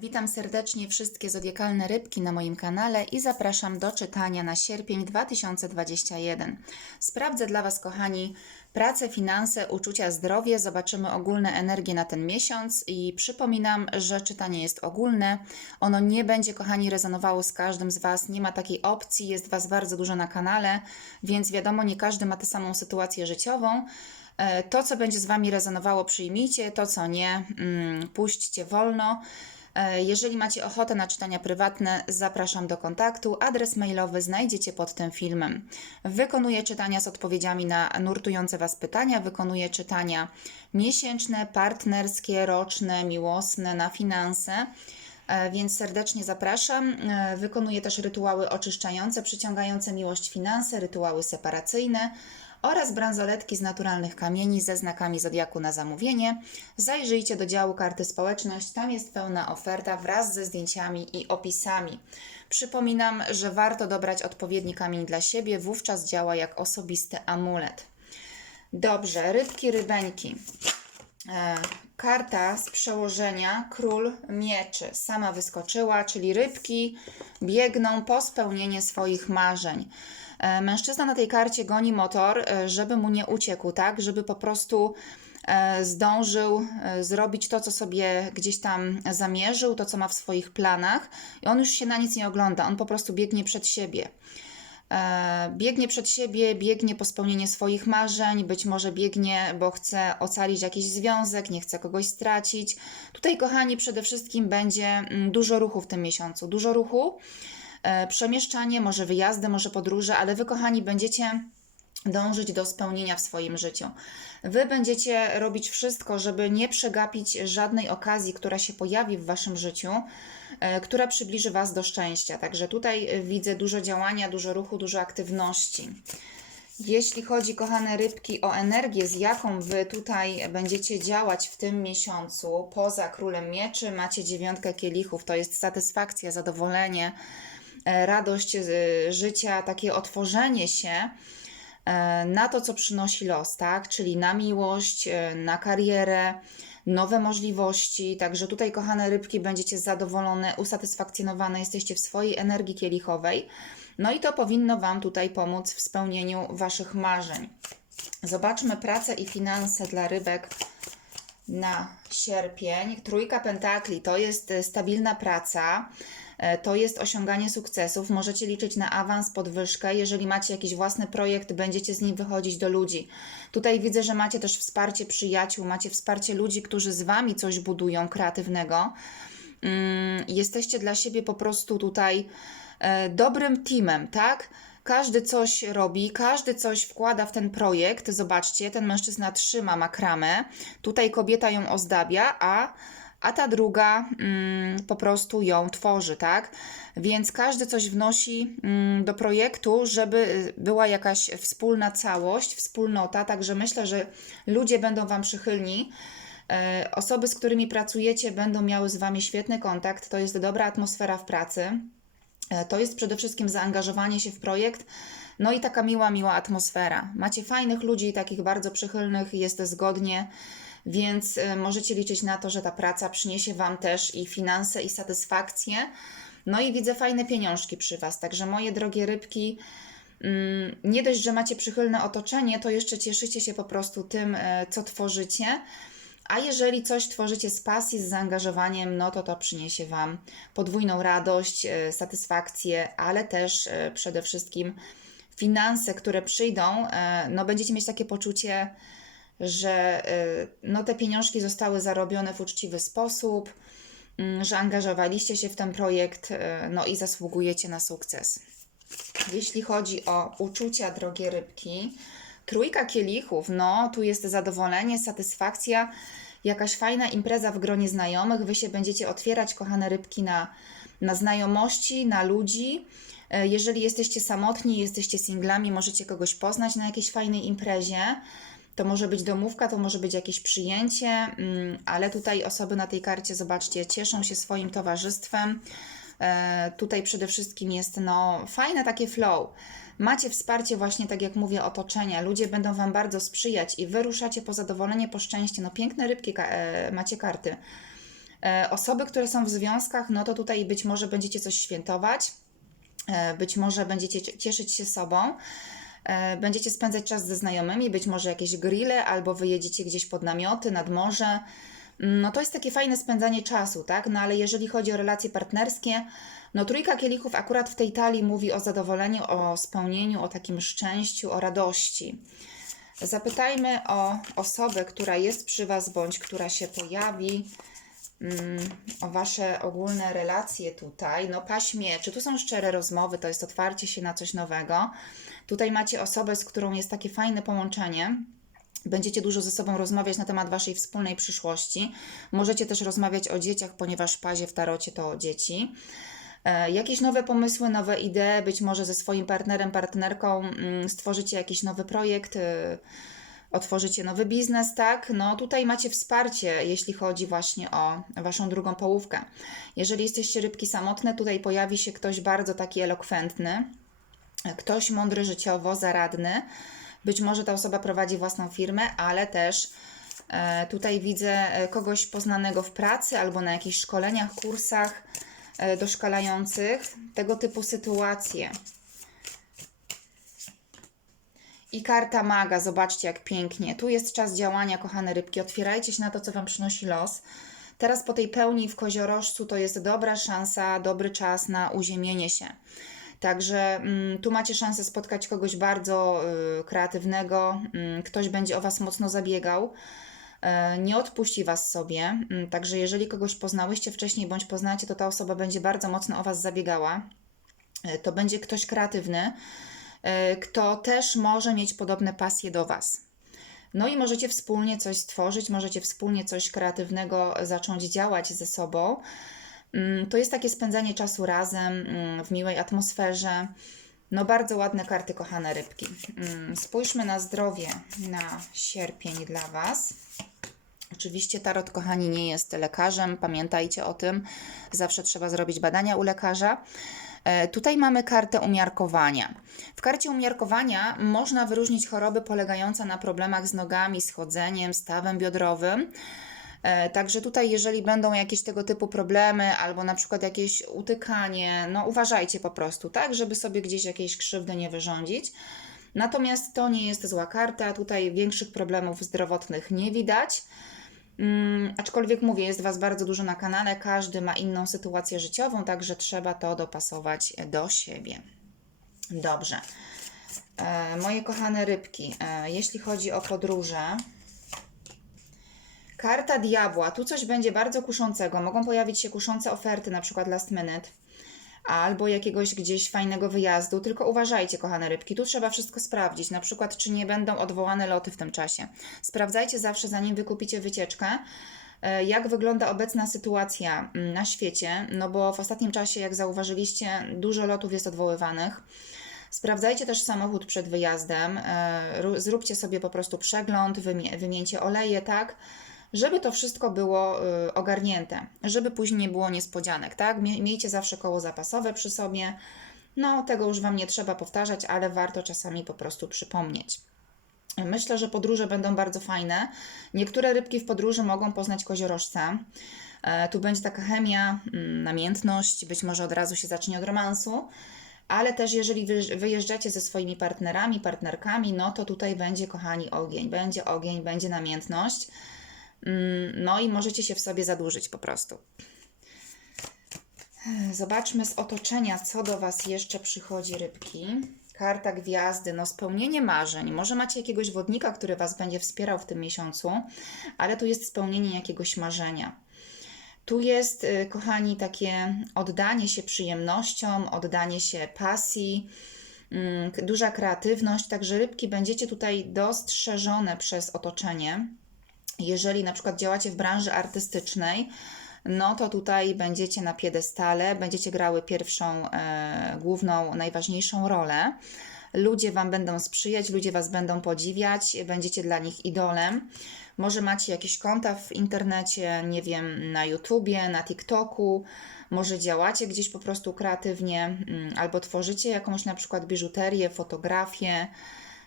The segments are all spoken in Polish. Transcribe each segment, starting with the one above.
Witam serdecznie wszystkie zodiakalne rybki na moim kanale i zapraszam do czytania na sierpień 2021. Sprawdzę dla Was, kochani, pracę, finanse, uczucia, zdrowie. Zobaczymy ogólne energie na ten miesiąc i przypominam, że czytanie jest ogólne. Ono nie będzie, kochani, rezonowało z każdym z Was. Nie ma takiej opcji, jest Was bardzo dużo na kanale, więc wiadomo, nie każdy ma tę samą sytuację życiową. E, To, co będzie z Wami rezonowało, przyjmijcie, to, co nie, mm, puśćcie wolno. E, Jeżeli macie ochotę na czytania prywatne, zapraszam do kontaktu. Adres mailowy znajdziecie pod tym filmem. Wykonuję czytania z odpowiedziami na nurtujące Was pytania. Wykonuję czytania miesięczne, partnerskie, roczne, miłosne, na finanse. E, Więc serdecznie zapraszam. E, Wykonuję też rytuały oczyszczające, przyciągające miłość finanse, rytuały separacyjne oraz bransoletki z naturalnych kamieni ze znakami zodiaku na zamówienie. Zajrzyjcie do działu karty społeczność, tam jest pełna oferta wraz ze zdjęciami i opisami. Przypominam, że warto dobrać odpowiedni kamień dla siebie, wówczas działa jak osobisty amulet. Dobrze, rybki, rybeńki. E, Karta z przełożenia Król Mieczy sama wyskoczyła, czyli rybki biegną po spełnienie swoich marzeń. E, Mężczyzna na tej karcie goni motor, e, żeby mu nie uciekł, tak? Żeby po prostu e, zdążył zrobić to, co sobie gdzieś tam zamierzył, to, co ma w swoich planach, i on już się na nic nie ogląda, on po prostu biegnie przed siebie. Biegnie przed siebie, biegnie po spełnienie swoich marzeń, być może biegnie, bo chce ocalić jakiś związek, nie chce kogoś stracić. Tutaj, kochani, przede wszystkim będzie mm, dużo ruchu w tym miesiącu. Dużo ruchu, przemieszczanie, może wyjazdy, może podróże, ale wy, kochani, będziecie dążyć do spełnienia w swoim życiu. Wy będziecie robić wszystko, żeby nie przegapić żadnej okazji, która się pojawi w waszym życiu, e, która przybliży was do szczęścia. Także tutaj e, widzę dużo działania, dużo ruchu, dużo aktywności. Jeśli chodzi, kochane rybki, o energię, z jaką wy tutaj będziecie działać w tym miesiącu, poza królem mieczy, macie dziewiątkę kielichów, to jest satysfakcja, zadowolenie, e, radość z życia, takie otworzenie się e, na to, co przynosi los, tak? Czyli na miłość, e, na karierę, nowe możliwości. Także tutaj, kochane rybki, będziecie zadowolone, usatysfakcjonowane, jesteście w swojej energii kielichowej. No i to powinno Wam tutaj pomóc w spełnieniu Waszych marzeń. Zobaczmy pracę i finanse dla rybek na sierpień. Trójka pentakli to jest e, stabilna praca, e, to jest osiąganie sukcesów. Możecie liczyć na awans, podwyżkę. Jeżeli macie jakiś własny projekt, będziecie z nim wychodzić do ludzi. Tutaj widzę, że macie też wsparcie przyjaciół, macie wsparcie ludzi, którzy z Wami coś budują kreatywnego. Mm, Jesteście dla siebie po prostu tutaj e, dobrym teamem, tak? Każdy coś robi, każdy coś wkłada w ten projekt. Zobaczcie, ten mężczyzna trzyma makramę, tutaj kobieta ją ozdabia, a, a ta druga mm, po prostu ją tworzy, tak? Więc każdy coś wnosi mm, do projektu, żeby y, była jakaś wspólna całość, wspólnota. Także myślę, że ludzie będą Wam przychylni. E, Osoby, z którymi pracujecie, będą miały z Wami świetny kontakt. To jest dobra atmosfera w pracy. E, To jest przede wszystkim zaangażowanie się w projekt, no i taka miła, miła atmosfera. Macie fajnych ludzi, takich bardzo przychylnych, jest zgodnie, więc e, możecie liczyć na to, że ta praca przyniesie Wam też i finanse, i satysfakcję. No i widzę fajne pieniążki przy Was, także moje drogie rybki, mm, nie dość, że macie przychylne otoczenie, to jeszcze cieszycie się po prostu tym, e, co tworzycie. A jeżeli coś tworzycie z pasji, z zaangażowaniem, no to to przyniesie Wam podwójną radość, e, satysfakcję, ale też przede wszystkim finanse, które przyjdą. No będziecie mieć takie poczucie, że e, no, te pieniążki zostały zarobione w uczciwy sposób, mm, że angażowaliście się w ten projekt, e, no i zasługujecie na sukces. Jeśli chodzi o uczucia, drogie rybki, trójka kielichów, no tu jest zadowolenie, satysfakcja, jakaś fajna impreza w gronie znajomych. Wy się będziecie otwierać, kochane rybki, na, na znajomości, na ludzi. E, Jeżeli jesteście samotni, jesteście singlami, możecie kogoś poznać na jakiejś fajnej imprezie. To może być domówka, to może być jakieś przyjęcie, mm, ale tutaj osoby na tej karcie, zobaczcie, cieszą się swoim towarzystwem. E, Tutaj przede wszystkim jest no, fajne takie flow. Macie wsparcie właśnie, tak jak mówię, otoczenia. Ludzie będą Wam bardzo sprzyjać i wyruszacie po zadowolenie, po szczęście. No piękne rybki e, macie karty. E, Osoby, które są w związkach, no to tutaj być może będziecie coś świętować, być może będziecie cie- cieszyć się sobą, będziecie spędzać czas ze znajomymi, być może jakieś grille, albo wyjedziecie gdzieś pod namioty, nad morze. No to jest takie fajne spędzanie czasu, tak? No ale jeżeli chodzi o relacje partnerskie, no trójka kielichów akurat w tej talii mówi o zadowoleniu, o spełnieniu, o takim szczęściu, o radości. Zapytajmy o osobę, która jest przy Was bądź która się pojawi, mm, o Wasze ogólne relacje tutaj. No paść mieczy, tu są szczere rozmowy, to jest otwarcie się na coś nowego. Tutaj macie osobę, z którą jest takie fajne połączenie. Będziecie dużo ze sobą rozmawiać na temat Waszej wspólnej przyszłości. Możecie też rozmawiać o dzieciach, ponieważ pazie w tarocie to dzieci. E, Jakieś nowe pomysły, nowe idee, być może ze swoim partnerem, partnerką mm, stworzycie jakiś nowy projekt, y, otworzycie nowy biznes, tak? No tutaj macie wsparcie, jeśli chodzi właśnie o Waszą drugą połówkę. Jeżeli jesteście rybki samotne, tutaj pojawi się ktoś bardzo taki elokwentny, ktoś mądry życiowo, zaradny. Być może ta osoba prowadzi własną firmę, ale też e, tutaj widzę e, kogoś poznanego w pracy albo na jakichś szkoleniach, kursach e, doszkalających. Tego typu sytuacje. I karta maga, zobaczcie jak pięknie. Tu jest czas działania, kochane rybki. Otwierajcie się na to, co Wam przynosi los. Teraz po tej pełni w koziorożcu to jest dobra szansa, dobry czas na uziemienie się. Także mm, tu macie szansę spotkać kogoś bardzo y, kreatywnego, mm, ktoś będzie o Was mocno zabiegał, e, nie odpuści Was sobie. Mm, Także jeżeli kogoś poznałyście wcześniej bądź poznacie, to ta osoba będzie bardzo mocno o Was zabiegała. E, To będzie ktoś kreatywny, e, kto też może mieć podobne pasje do Was. No i możecie wspólnie coś stworzyć, możecie wspólnie coś kreatywnego zacząć działać ze sobą. Mm, To jest takie spędzanie czasu razem mm, w miłej atmosferze. No bardzo ładne karty, kochane rybki. Mm, Spójrzmy na zdrowie na sierpień dla Was. Oczywiście tarot, kochani, nie jest lekarzem, pamiętajcie o tym. Zawsze trzeba zrobić badania u lekarza. E, Tutaj mamy kartę umiarkowania. W karcie umiarkowania można wyróżnić choroby polegające na problemach z nogami, z chodzeniem, stawem biodrowym. E, Także tutaj, jeżeli będą jakieś tego typu problemy, albo na przykład jakieś utykanie, no uważajcie po prostu, tak, żeby sobie gdzieś jakiejś krzywdy nie wyrządzić. Natomiast to nie jest zła karta, tutaj większych problemów zdrowotnych nie widać. Mm, aczkolwiek mówię, jest Was bardzo dużo na kanale, każdy ma inną sytuację życiową, także trzeba to dopasować do siebie. Dobrze. E, moje kochane rybki, e, jeśli chodzi o podróże, Karta diabła. Tu coś będzie bardzo kuszącego. Mogą pojawić się kuszące oferty, na przykład last minute, albo jakiegoś gdzieś fajnego wyjazdu. Tylko uważajcie, kochane rybki. Tu trzeba wszystko sprawdzić. Na przykład, czy nie będą odwołane loty w tym czasie. Sprawdzajcie zawsze, zanim wykupicie wycieczkę, e, jak wygląda obecna sytuacja mm, na świecie. No bo w ostatnim czasie, jak zauważyliście, dużo lotów jest odwoływanych. Sprawdzajcie też samochód przed wyjazdem. e, ró- Zróbcie sobie po prostu przegląd, wymie- wymieńcie oleje, tak? Żeby to wszystko było y, ogarnięte, żeby później nie było niespodzianek, tak? Mie- Miejcie zawsze koło zapasowe przy sobie. No, tego już Wam nie trzeba powtarzać, ale warto czasami po prostu przypomnieć. Myślę, że podróże będą bardzo fajne. Niektóre rybki w podróży mogą poznać koziorożca. E, Tu będzie taka chemia, mm, namiętność, być może od razu się zacznie od romansu. Ale też jeżeli wy- wyjeżdżacie ze swoimi partnerami, partnerkami, no to tutaj będzie, kochani, ogień. Będzie ogień, będzie namiętność. Mm, No i możecie się w sobie zadłużyć po prostu. Zobaczmy z otoczenia, co do Was jeszcze przychodzi, rybki. Karta gwiazdy, no spełnienie marzeń. Może macie jakiegoś wodnika, który Was będzie wspierał w tym miesiącu, ale tu jest spełnienie jakiegoś marzenia. Tu jest, y, kochani, takie oddanie się przyjemnościom, oddanie się pasji, mm, duża kreatywność, także rybki będziecie tutaj dostrzeżone przez otoczenie. Jeżeli na przykład działacie w branży artystycznej, no to tutaj będziecie na piedestale, będziecie grały pierwszą, e, główną, najważniejszą rolę. Ludzie Wam będą sprzyjać, ludzie Was będą podziwiać, będziecie dla nich idolem. Może macie jakieś konta w internecie, nie wiem, na YouTubie, na TikToku, może działacie gdzieś po prostu kreatywnie, mm, albo tworzycie jakąś na przykład biżuterię, fotografię,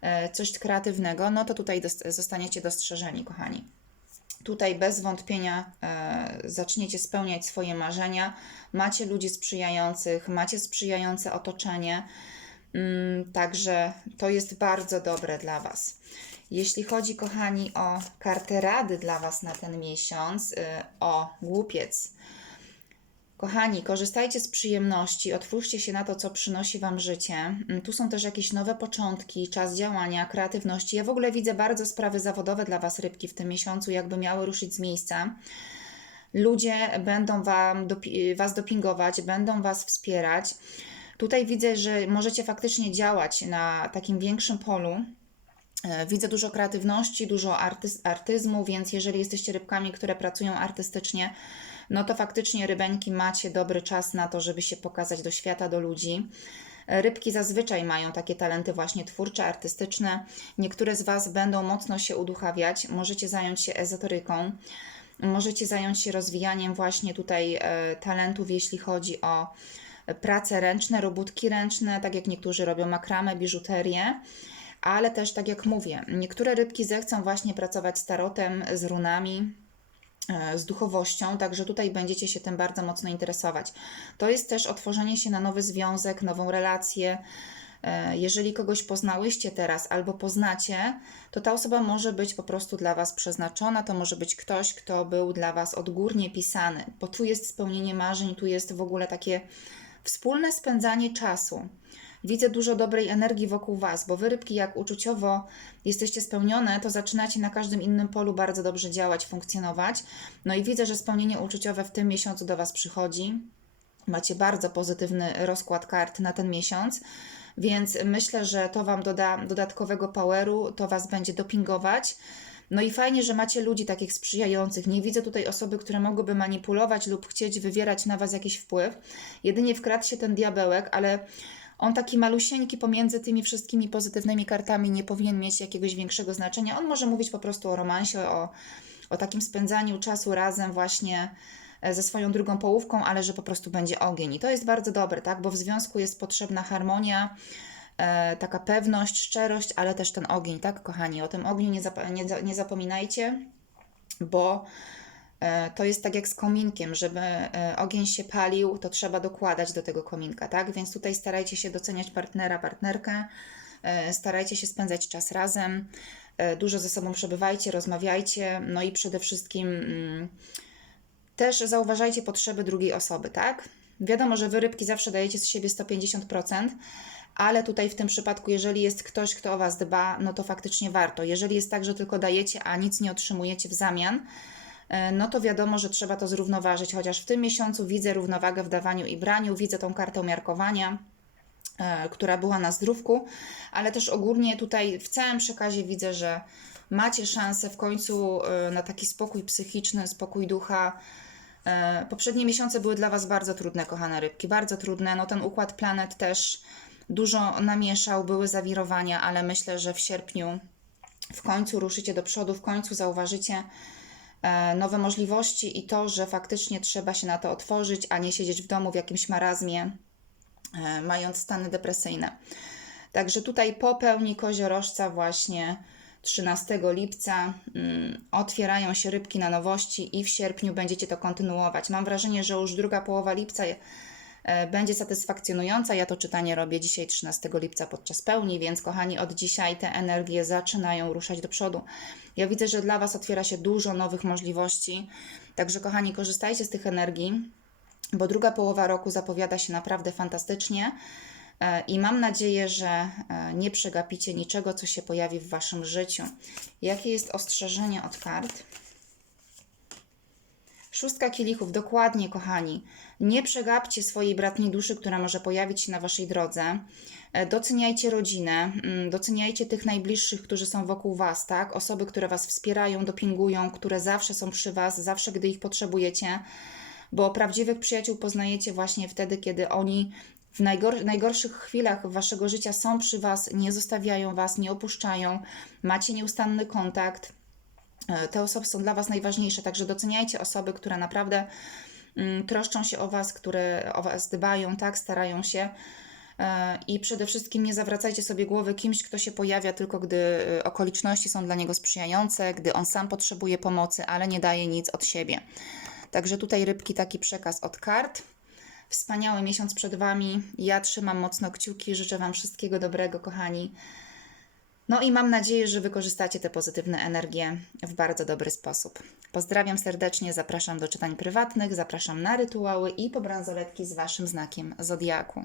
e, coś kreatywnego, no to tutaj zostaniecie dostrzeżeni, kochani. Tutaj bez wątpienia e, zaczniecie spełniać swoje marzenia. Macie ludzi sprzyjających, macie sprzyjające otoczenie. Mm, Także to jest bardzo dobre dla Was. Jeśli chodzi, kochani, o kartę rady dla Was na ten miesiąc, y, o głupiec. Kochani, korzystajcie z przyjemności, otwórzcie się na to, co przynosi Wam życie. Mm, Tu są też jakieś nowe początki, czas działania, kreatywności. Ja w ogóle widzę bardzo sprawy zawodowe dla Was, rybki, w tym miesiącu, jakby miały ruszyć z miejsca. Ludzie będą wam dopi- Was dopingować, będą Was wspierać. Tutaj widzę, że możecie faktycznie działać na takim większym polu. E, Widzę dużo kreatywności, dużo artyz- artyzmu, więc jeżeli jesteście rybkami, które pracują artystycznie, no to faktycznie rybeńki macie dobry czas na to, żeby się pokazać do świata, do ludzi. Rybki zazwyczaj mają takie talenty właśnie twórcze, artystyczne. Niektóre z Was będą mocno się uduchawiać. Możecie zająć się ezoteryką. Możecie zająć się rozwijaniem właśnie tutaj e, talentów, jeśli chodzi o prace ręczne, robótki ręczne, tak jak niektórzy robią makramę, biżuterię ale też tak jak mówię, niektóre rybki zechcą właśnie pracować z tarotem, z runami, z duchowością, także tutaj będziecie się tym bardzo mocno interesować. To jest też otworzenie się na nowy związek, nową relację. E, Jeżeli kogoś poznałyście teraz albo poznacie, to ta osoba może być po prostu dla Was przeznaczona. To może być ktoś, kto był dla Was odgórnie pisany, bo tu jest spełnienie marzeń, tu jest w ogóle takie wspólne spędzanie czasu. Widzę dużo dobrej energii wokół Was, bo Wy rybki, jak uczuciowo jesteście spełnione, to zaczynacie na każdym innym polu bardzo dobrze działać, funkcjonować. No i widzę, że spełnienie uczuciowe w tym miesiącu do Was przychodzi. Macie bardzo pozytywny rozkład kart na ten miesiąc, więc myślę, że to Wam doda dodatkowego poweru, to Was będzie dopingować. No i fajnie, że macie ludzi takich sprzyjających. Nie widzę tutaj osoby, które mogłyby manipulować lub chcieć wywierać na Was jakiś wpływ. Jedynie wkradł się ten diabełek, ale on taki malusieńki pomiędzy tymi wszystkimi pozytywnymi kartami nie powinien mieć jakiegoś większego znaczenia. On może mówić po prostu o romansie, o, o takim spędzaniu czasu razem właśnie e, ze swoją drugą połówką, ale że po prostu będzie ogień. I to jest bardzo dobre, tak? Bo w związku jest potrzebna harmonia, e, taka pewność, szczerość, ale też ten ogień, tak, kochani? O tym ogniu nie, zap- nie, nie zapominajcie, bo to jest tak jak z kominkiem, żeby e, ogień się palił, to trzeba dokładać do tego kominka, tak? Więc tutaj starajcie się doceniać partnera, partnerkę, e, starajcie się spędzać czas razem, e, dużo ze sobą przebywajcie, rozmawiajcie, no i przede wszystkim mm, też zauważajcie potrzeby drugiej osoby, tak? Wiadomo, że wy rybki zawsze dajecie z siebie 150%, ale tutaj w tym przypadku, jeżeli jest ktoś, kto o was dba, no to faktycznie warto. Jeżeli jest tak, że tylko dajecie, a nic nie otrzymujecie w zamian, e, no to wiadomo, że trzeba to zrównoważyć. Chociaż w tym miesiącu widzę równowagę w dawaniu i braniu, widzę tą kartę miarkowania e, która była na zdrówku, ale też ogólnie tutaj w całym przekazie widzę, że macie szansę w końcu e, na taki spokój psychiczny, spokój ducha. E, Poprzednie miesiące były dla Was bardzo trudne, kochane rybki, bardzo trudne. No ten układ planet też dużo namieszał, były zawirowania, ale myślę, że w sierpniu w końcu ruszycie do przodu, w końcu zauważycie e, nowe możliwości i to, że faktycznie trzeba się na to otworzyć, a nie siedzieć w domu w jakimś marazmie, e, mając stany depresyjne. Także tutaj po pełni koziorożca właśnie 13 lipca mm, otwierają się rybki na nowości i w sierpniu będziecie to kontynuować. Mam wrażenie, że już druga połowa lipca e, będzie satysfakcjonująca. Ja to czytanie robię dzisiaj 13 lipca podczas pełni, więc kochani, od dzisiaj te energie zaczynają ruszać do przodu. Ja widzę, że dla Was otwiera się dużo nowych możliwości. Także kochani, korzystajcie z tych energii bo druga połowa roku zapowiada się naprawdę fantastycznie e, i mam nadzieję, że e, nie przegapicie niczego, co się pojawi w Waszym życiu. Jakie jest ostrzeżenie od kart? Szóstka kielichów, dokładnie, kochani. Nie przegapcie swojej bratniej duszy, która może pojawić się na Waszej drodze. E, Doceniajcie rodzinę, mm, doceniajcie tych najbliższych, którzy są wokół Was, tak? Osoby, które Was wspierają, dopingują, które zawsze są przy Was, zawsze, gdy ich potrzebujecie bo prawdziwych przyjaciół poznajecie właśnie wtedy, kiedy oni w najgor najgorszych chwilach waszego życia są przy was, nie zostawiają was, nie opuszczają, macie nieustanny kontakt. E, Te osoby są dla was najważniejsze, także doceniajcie osoby, które naprawdę troszczą się o was, które o was dbają, tak, starają się. E, I przede wszystkim nie zawracajcie sobie głowy kimś, kto się pojawia tylko gdy e, okoliczności są dla niego sprzyjające, gdy on sam potrzebuje pomocy, ale nie daje nic od siebie. Także tutaj rybki taki przekaz od kart. Wspaniały miesiąc przed Wami. Ja trzymam mocno kciuki. Życzę Wam wszystkiego dobrego, kochani. No i mam nadzieję, że wykorzystacie te pozytywne energie w bardzo dobry sposób. Pozdrawiam serdecznie, zapraszam do czytań prywatnych, zapraszam na rytuały i po bransoletki z Waszym znakiem zodiaku.